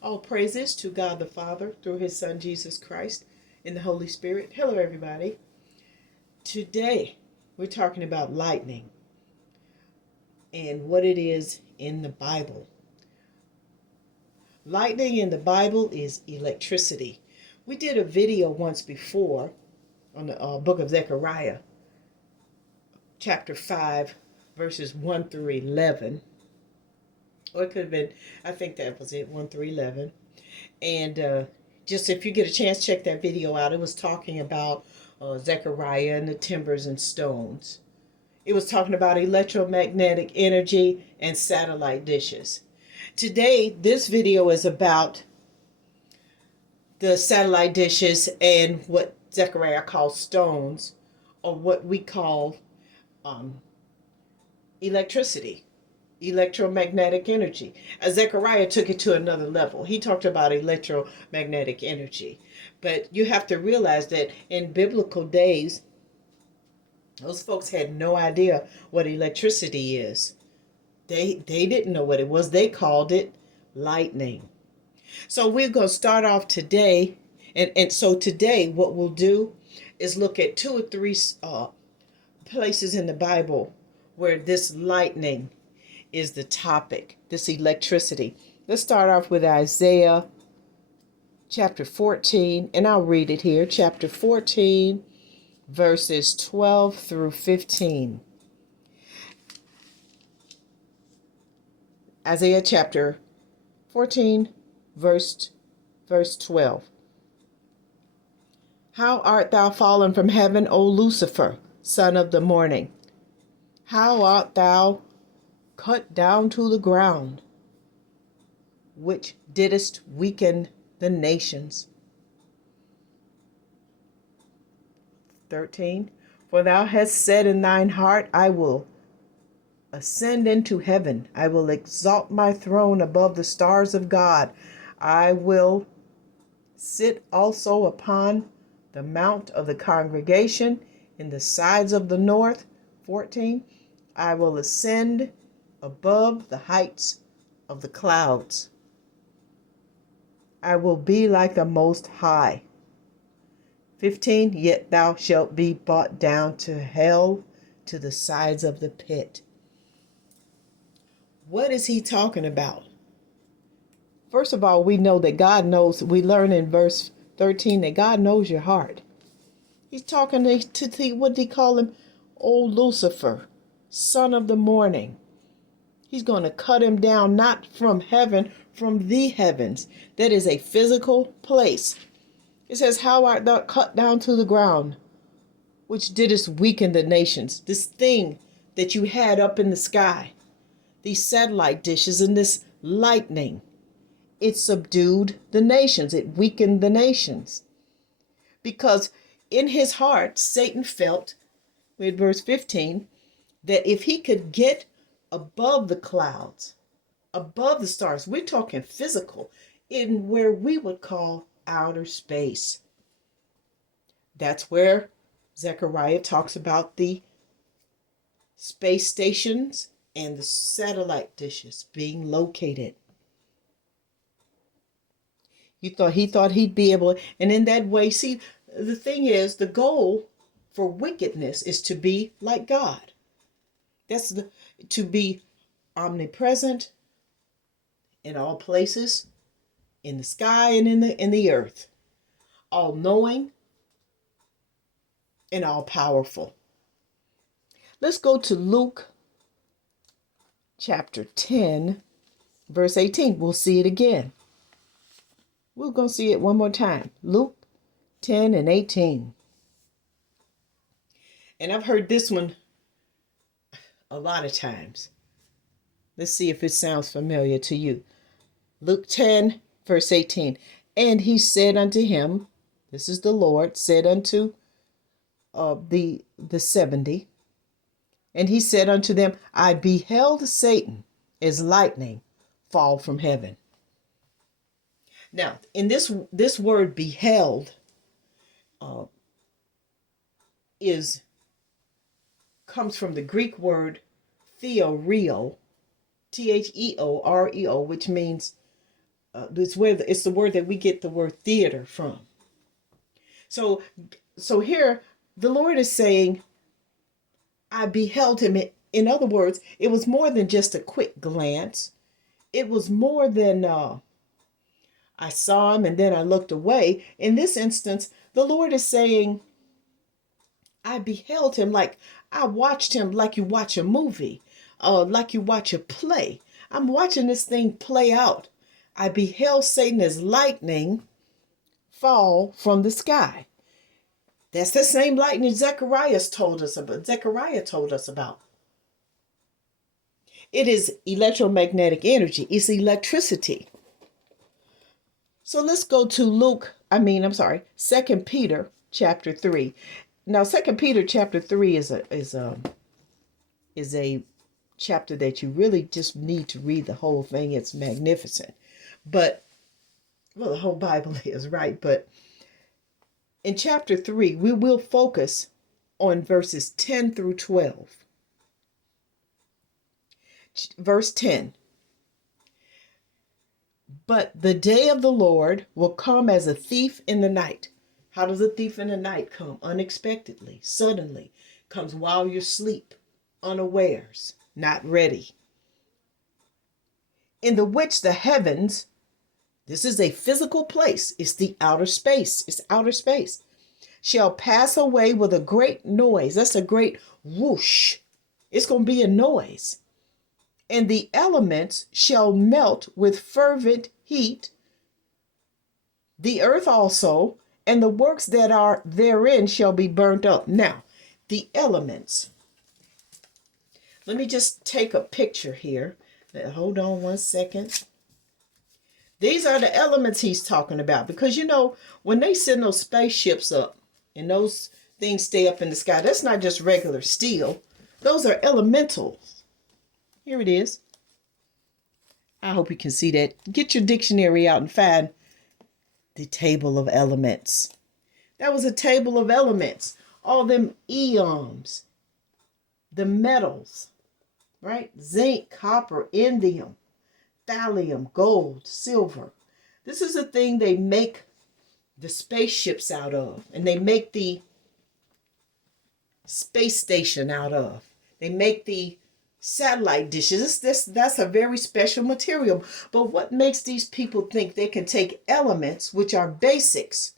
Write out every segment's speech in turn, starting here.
All praises to God the Father through his Son Jesus Christ in the Holy Spirit. Hello, everybody. Today we're talking about lightning and what it is in the Bible. Lightning in the Bible is electricity. We did a video once before on the book of Zechariah, chapter 5, verses 1 through 11. Or it could have been, I think that was it, 1 through 11. And just if you get a chance, check that video out. It was talking about Zechariah and the timbers and stones. It was talking about electromagnetic energy and satellite dishes. Today, this video is about the satellite dishes and what Zechariah calls stones, or what we call electricity, electromagnetic energy. Zechariah took it to another level. He talked about electromagnetic energy. But you have to realize that in biblical days, those folks had no idea what electricity is. They didn't know what it was. They called it lightning. So we're going to start off today. And so today what we'll do is look at two or three places in the Bible where this lightning is the topic, this electricity. Let's start off with Isaiah chapter 14, and I'll read it here. Chapter 14, verses 12 through 15. Isaiah chapter 14, verse 12. How art thou fallen from heaven, O Lucifer, son of the morning? How art thou cut down to the ground, which didst weaken the nations. 13. For thou hast said in thine heart, I will ascend into heaven. I will exalt my throne above the stars of God. I will sit also upon the mount of the congregation in the sides of the north. 14. I will ascend above the heights of the clouds. I will be like the Most High. 15. Yet thou shalt be brought down to hell, to the sides of the pit. What is he talking about? First of all, we know that God knows. We learn in verse 13 that God knows your heart. He's talking to what did he call him? Old Lucifer, son of the morning. He's going to cut him down, not from heaven, from the heavens. That is a physical place. It says, how art thou cut down to the ground, which didst weaken the nations. This thing that you had up in the sky, these satellite dishes and this lightning, it subdued the nations. It weakened the nations. Because in his heart, Satan felt, with verse 15, that if he could get above the clouds, above the stars, we're talking physical, in where we would call outer space. That's where Zechariah talks about the space stations and the satellite dishes being located. He thought he'd be able, and in that way, see, the thing is, the goal for wickedness is to be like God. That's to be omnipresent in all places, in the sky and in the earth, all knowing and all powerful. Let's go to Luke chapter 10, verse 18. We'll see it again. We're going to see it one more time. Luke 10 and 18. And I've heard this one a lot of times. Let's see if it sounds familiar to you. Luke 10, verse 18. And he said unto him, this is the Lord, said unto the 70. And he said unto them, I beheld Satan as lightning fall from heaven. Now, in this word beheld comes from the Greek word theoreo, Theoreo, which means it's the word that we get the word theater from. So here the Lord is saying, I beheld him. In other words, it was more than just a quick glance. It was more than I saw him and then I looked away. In this instance, the Lord is saying, I beheld him, like I watched him, like you watch a movie, like you watch a play. I'm watching this thing play out. I beheld Satan as lightning fall from the sky. That's the same lightning Zechariah told us about. It is electromagnetic energy. It's electricity. So let's go to Second Peter chapter 3. Now, Second Peter chapter 3 is a chapter that you really just need to read the whole thing. It's magnificent. But, well, the whole Bible is, right? But in chapter 3, we will focus on verses 10 through 12. Verse 10. But the day of the Lord will come as a thief in the night. How does a thief in the night come? Unexpectedly, suddenly. Comes while you sleep, unawares, not ready. In the which the heavens, this is a physical place. It's the outer space. It's outer space. Shall pass away with a great noise. That's a great whoosh. It's going to be a noise. And the elements shall melt with fervent heat. The earth also, and the works that are therein shall be burnt up. Now, the elements. Let me just take a picture here. Hold on one second. These are the elements he's talking about. Because, when they send those spaceships up and those things stay up in the sky, that's not just regular steel. Those are elementals. Here it is. I hope you can see that. Get your dictionary out and find the table of elements. That was a table of elements. All them eons, the metals, right? Zinc, copper, indium, thallium, gold, silver. This is the thing they make the spaceships out of, and they make the space station out of. They make the satellite dishes. That's a very special material. But what makes these people think they can take elements, which are basics?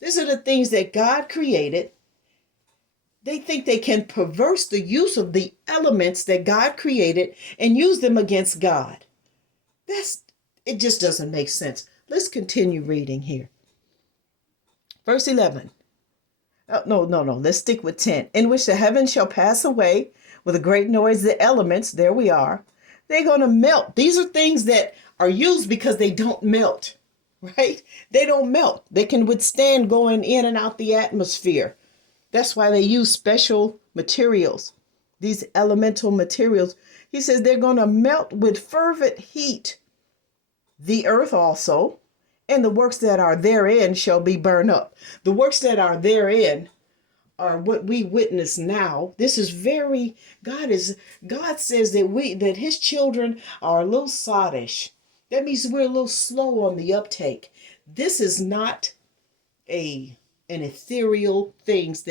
These are the things that God created. They think they can perverse the use of the elements that God created and use them against God. It just doesn't make sense. Let's continue reading here. Verse 11. Oh, no. Let's stick with 10. In which the heavens shall pass away with a great noise. The elements, there we are. They're going to melt. These are things that are used because they don't melt, right? They don't melt. They can withstand going in and out the atmosphere. That's why they use special materials, these elemental materials. He says they're going to melt with fervent heat. The earth also, and the works that are therein shall be burned up. The works that are therein are what we witness now. This is God says that his children are a little sottish. That means we're a little slow on the uptake. This is not an ethereal things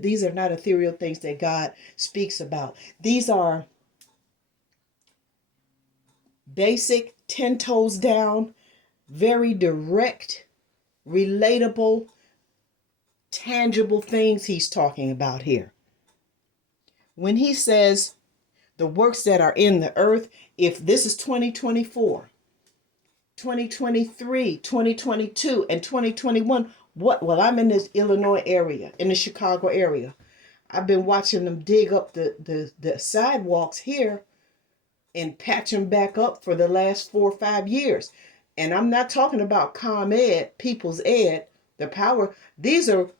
these are not ethereal things that God speaks about. These are basic, 10 toes down, very direct, relatable, tangible things he's talking about here. When he says the works that are in the earth, if this is 2024, 2023, 2022, and 2021, well, I'm in this Illinois area, in the Chicago area. I've been watching them dig up the sidewalks here and patch them back up for the last 4 or 5 years. And I'm not talking about ComEd, People's Ed, the power. These are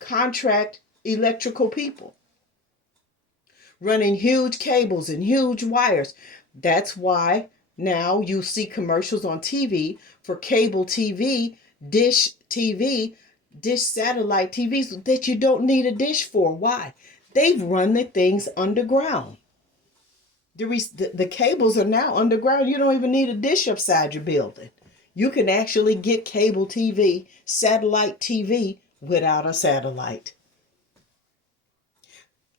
contract electrical people running huge cables and huge wires. That's why now you see commercials on TV for cable TV, dish TV, dish satellite TVs that you don't need a dish for. Why? They've run the things underground. The cables are now underground. You don't even need a dish upside your building. You can actually get cable TV, satellite TV, without a satellite.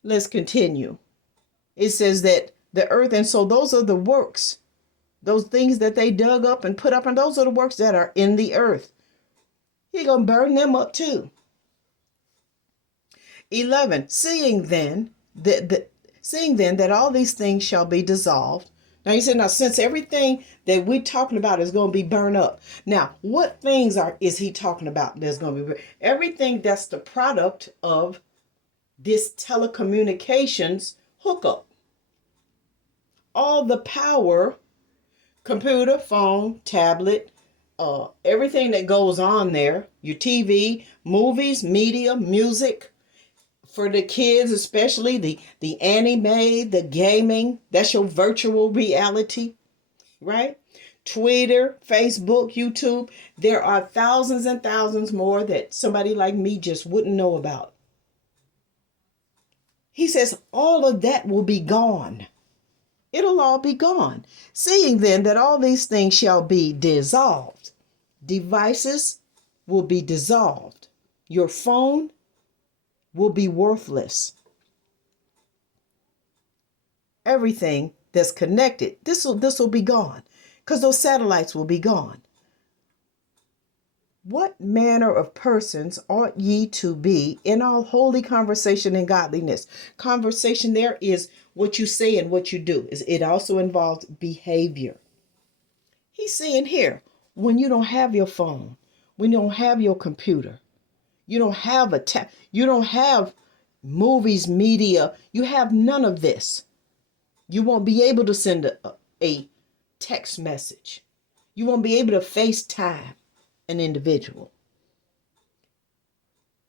Let's continue. It says that the earth, and so those are the works, those things that they dug up and put up, and those are the works that are in the earth. He's going to burn them up too. 11, seeing then that all these things shall be dissolved. Now he said, now since everything that we're talking about is going to be burned up. Now, what things is he talking about that's going to be burned? Everything that's the product of this telecommunications hookup. All the power, computer, phone, tablet, everything that goes on there, your TV, movies, media, music, for the kids, especially the anime, the gaming, that's your virtual reality, right? Twitter, Facebook, YouTube. There are thousands and thousands more that somebody like me just wouldn't know about. He says all of that will be gone. It'll all be gone. Seeing then that all these things shall be dissolved. Devices will be dissolved. Your phone will be worthless. Everything that's connected, this will be gone, because those satellites will be gone. What manner of persons ought ye to be in all holy conversation and godliness? Conversation there is what you say and what you do. It also involves behavior. He's saying here, when you don't have your phone, when you don't have your computer, you don't have you don't have movies, media, you have none of this. You won't be able to send a text message. You won't be able to FaceTime an individual.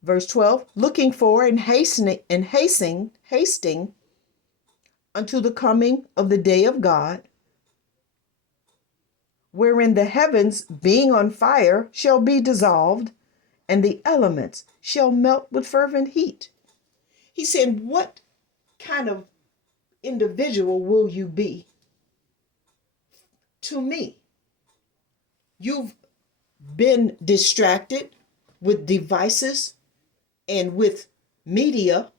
Verse 12, looking for and hasting unto the coming of the day of God, wherein the heavens being on fire shall be dissolved, and the elements shall melt with fervent heat. He said, what kind of individual will you be to me? You've been distracted with devices and with media.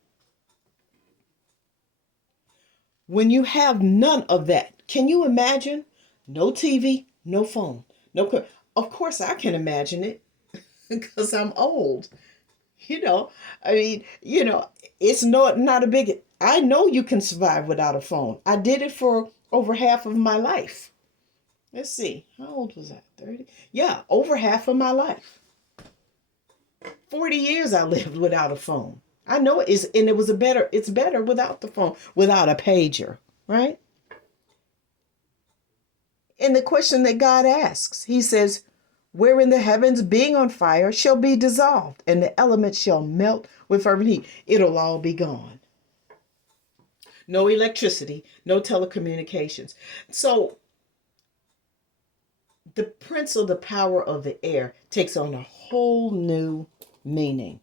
When you have none of that, can you imagine? No TV, no phone, no. Of course I can imagine it because I'm old. I mean, it's not a big. I know you can survive without a phone. I did it for over half of my life. Let's see, how old was I? 30? Yeah, over half of my life. 40 years I lived without a phone. I know it is, and it's better without the phone, without a pager, right? And the question that God asks, he says, wherein the heavens being on fire shall be dissolved, and the elements shall melt with fervent heat. It'll all be gone. No electricity, no telecommunications. So the prince of the power of the air takes on a whole new meaning.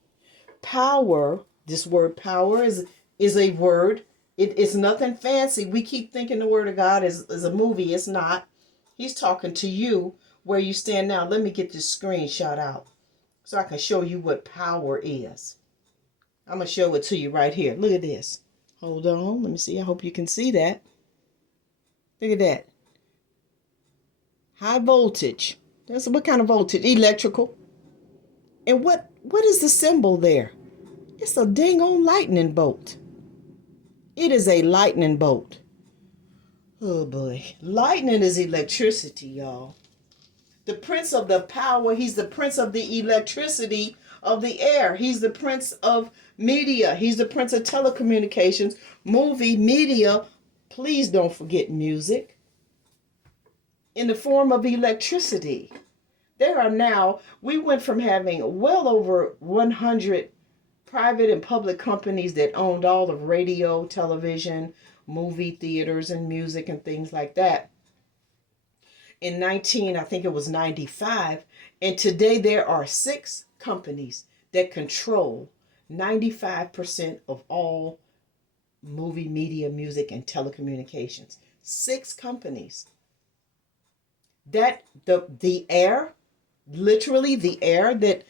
Power, this word power is a word. It's nothing fancy. We keep thinking the word of God is a movie. It's not. He's talking to you where you stand now. Let me get this screenshot out so I can show you what power is. I'm going to show it to you right here. Look at this. Hold on. Let me see. I hope you can see that. Look at that. High voltage. That's what kind of voltage? Electrical. And what is the symbol there? It's a dang on lightning bolt. It is a lightning bolt. Oh boy. Lightning is electricity, y'all. The prince of the power, he's the prince of the electricity of the air. He's the prince of media. He's the prince of telecommunications, movie, media. Please don't forget music. In the form of electricity. We went from having well over 100 private and public companies that owned all of radio, television, movie theaters, and music and things like that. I think it was 95. And today there are 6 companies that control 95% of all movie, media, music, and telecommunications. 6 companies. That the air, literally the air that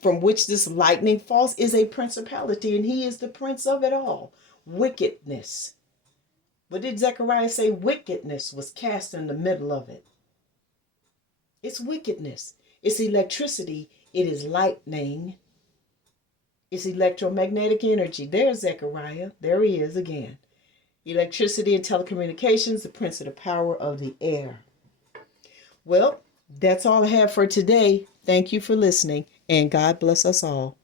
from which this lightning falls, is a principality, and he is the prince of it all. Wickedness. What did Zechariah say? Wickedness was cast in the middle of it. It's wickedness. It's electricity. It is lightning. It's electromagnetic energy. There's Zechariah. There he is again. Electricity and telecommunications, the prince of the power of the air. Well, that's all I have for today. Thank you for listening, and God bless us all.